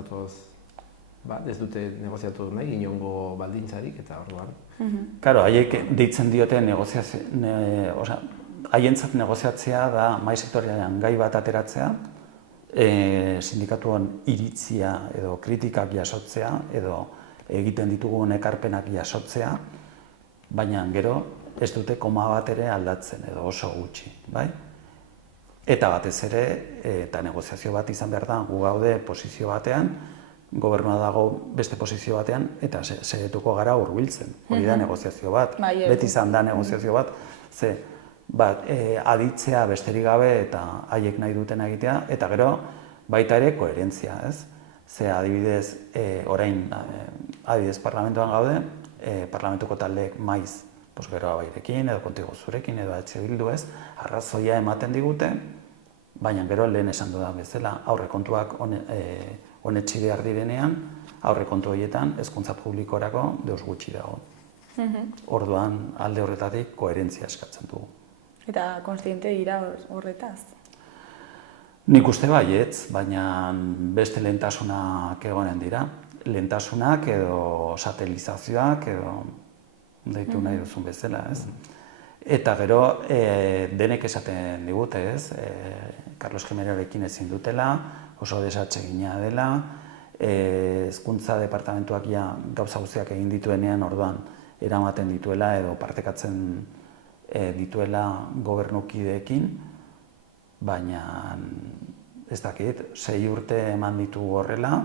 dute negoziatu nahi inongo baldintzarik eta orduan. Claro, haiek deitzen diote haientzat negoziatzea da mahai sektorialean gai bat ateratzea, sindikatuan iritzia edo kritikak jasotzea edo egiten ditugun ekarpenak jasotzea, baina gero ez dute koma bat ere aldatzen edo oso gutxi, bai? Eta batez ere, eta negoziazio bat izan behar da, gu gaude posizio batean, gobernua dago beste posizio batean, eta segetuko gara hurbiltzen. Hori da negoziazio bat, beti izan da negoziazio bat, aditzea besterik gabe eta haiek nahi duten egitea, eta gero baita ere koherentzia, ez? Ze adibidez, orain adibidez parlamentuan gaude, parlamentuko taldeek maiz gero abairekin edo kontigo zurekin edo Bildu ez, arrazoia ematen digute, baina gero lehen esan dudan bezala, aurrekontuak onetsi behar direnean, aurrekontu horietan hezkuntza publikorako deus gutxi dago. Orduan alde horretatik koherentzia eskatzen dugu. Eta konstiente dira horretaz? Nik uste baietz, baina beste lehentasunak egonen dira. Lehentasunak edo satelizazioak edo deitu nahi duzun bezala, ez? Eta gero denek esaten digute, ez? Carlos Jimenerorekin ezin dutela, oso desatsegina dela, hezkuntza departamentuak gauza guztiak egin dituenean orduan eramaten dituela edo partekatzen dituela gobernukideekin, baina ez dakit, 6 urte eman ditugu horrela,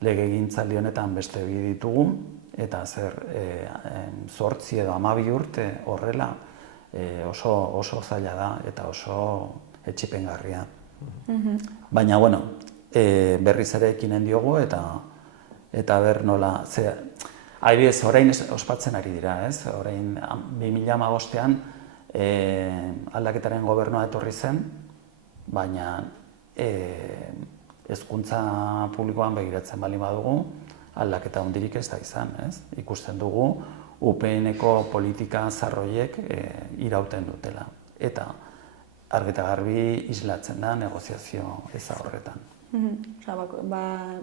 legegintzaldi honetan beste 2 ditugu, eta 8 edo 12 urte horrela oso zaila da eta oso etxipengarria. Baina, berriz ere ekinen diogu eta eta ber nola, adibidez, orain ospatzen ari dira, ez? Orain 2015ean aldaketaren gobernua etorri zen, baina hezkuntza publikoan begiratzen baldin badugu, aldaketa handirik ez da izan, ez? Ikusten dugu UPN-eko politika zarroiek irauten dutela. Eta argi eta garbi islatzen da negoziazio eza horretan.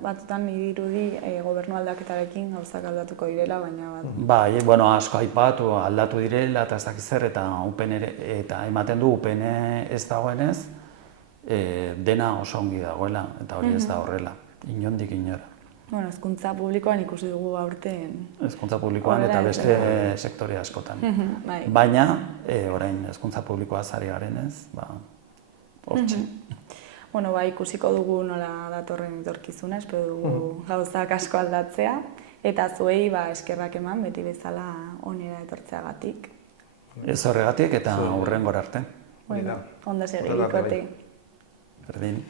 Batzutan dirudi gobernu aldaketarekin gauzak aldatuko direla, baina Bai, asko aipatu aldatu direla eta ez dakiz zer, eta ematen du UPN ez dagoenez, dena oso ongi dagoela, eta hori ez da horrela, inondik inora. Hezkuntza publikoan ikusi dugu aurten. Hezkuntza publikoan eta beste sektore askotan. Baina, orain hezkuntza publikoa ari garenez, hortxe. Ikusiko dugu nola datorren etorkizuna, espero dugu gauzak asko aldatzea, eta zuei eskerrak eman beti bezala onera etortzeagatik. Ez horregatik eta hurrengora arte. Ondo segirikote. Berdin.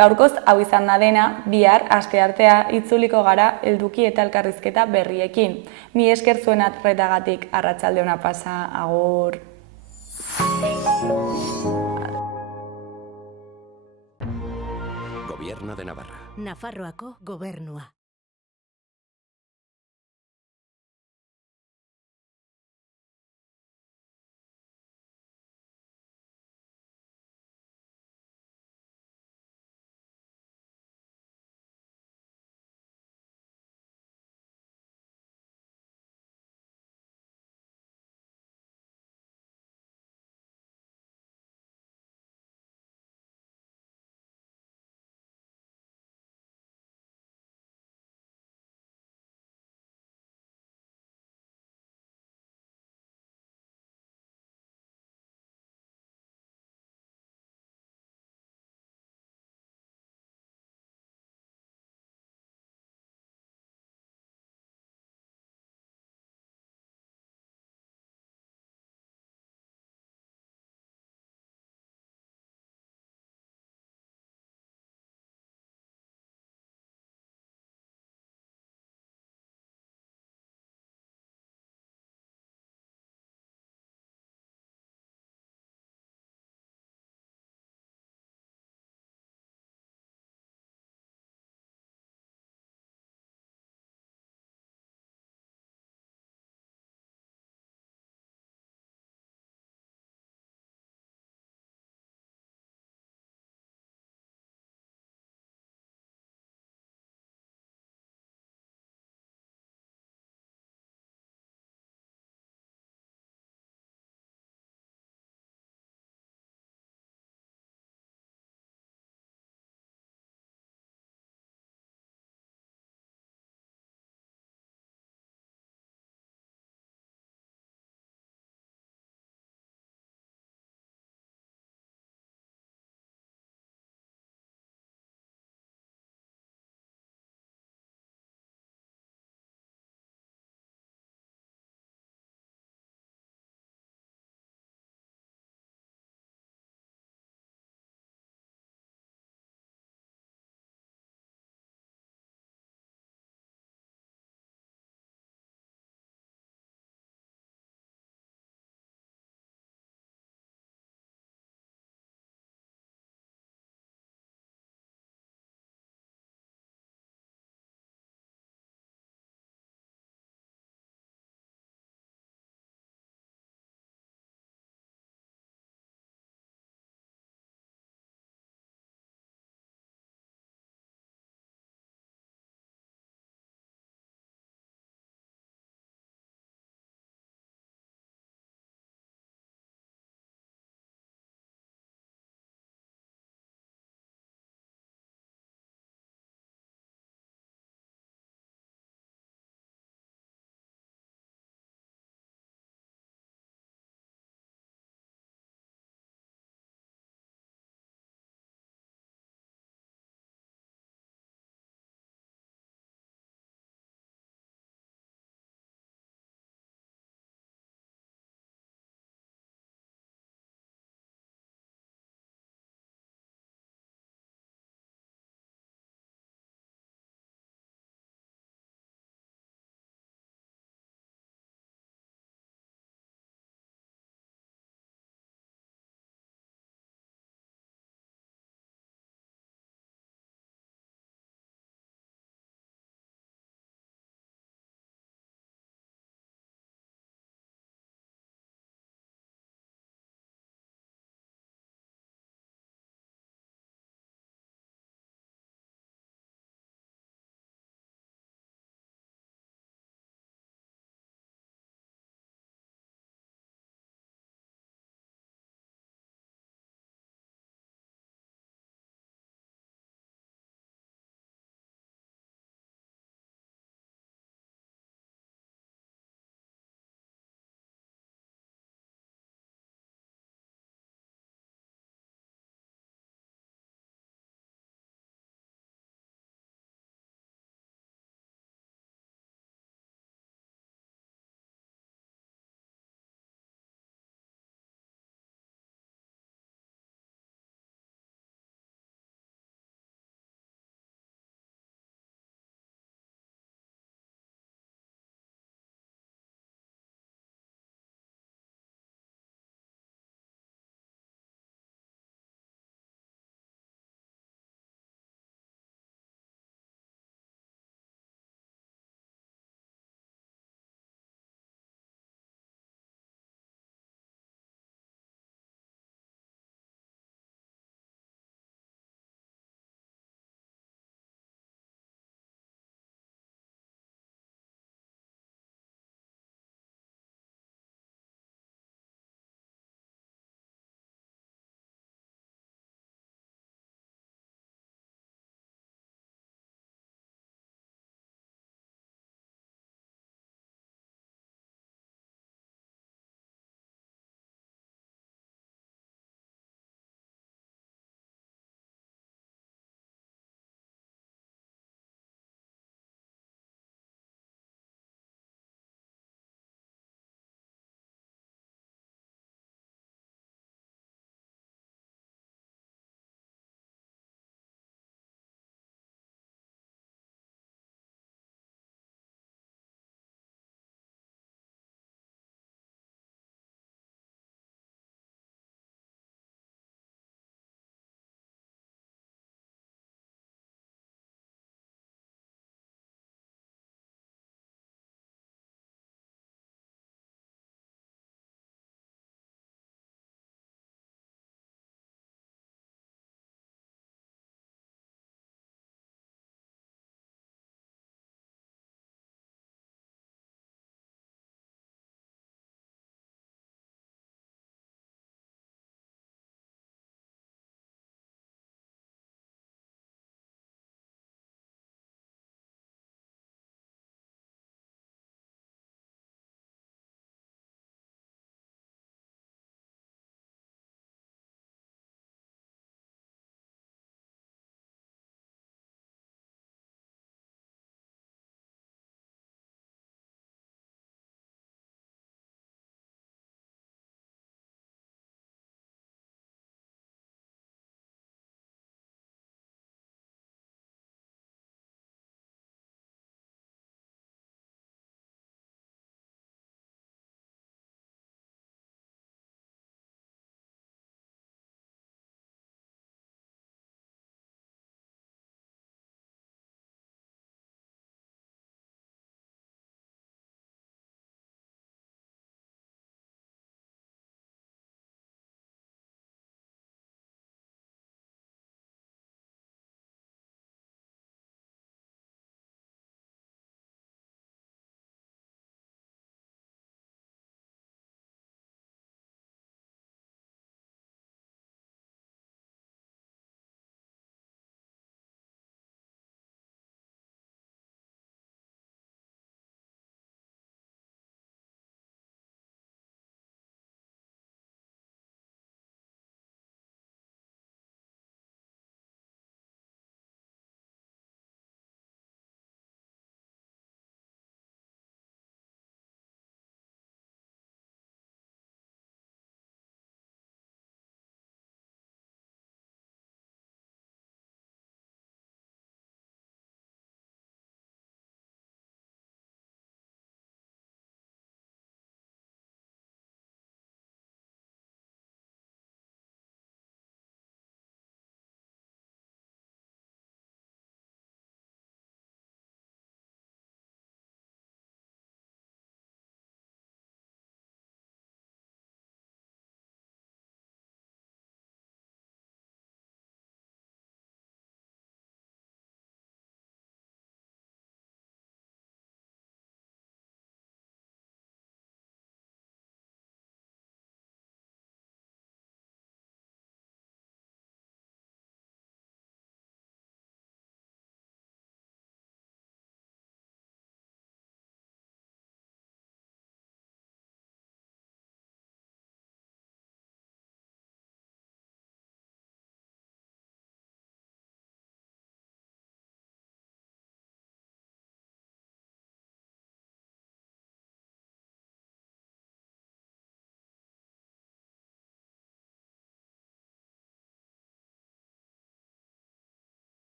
Gaurkoz hau izan da dena, bihar asteartea itzuliko gara helduki eta elkarrizketa berriekin. Mi esker zuen atretagatik, arratsalde ona pasa, agur. Gobierno de Navarra. Nafarroako gobernua.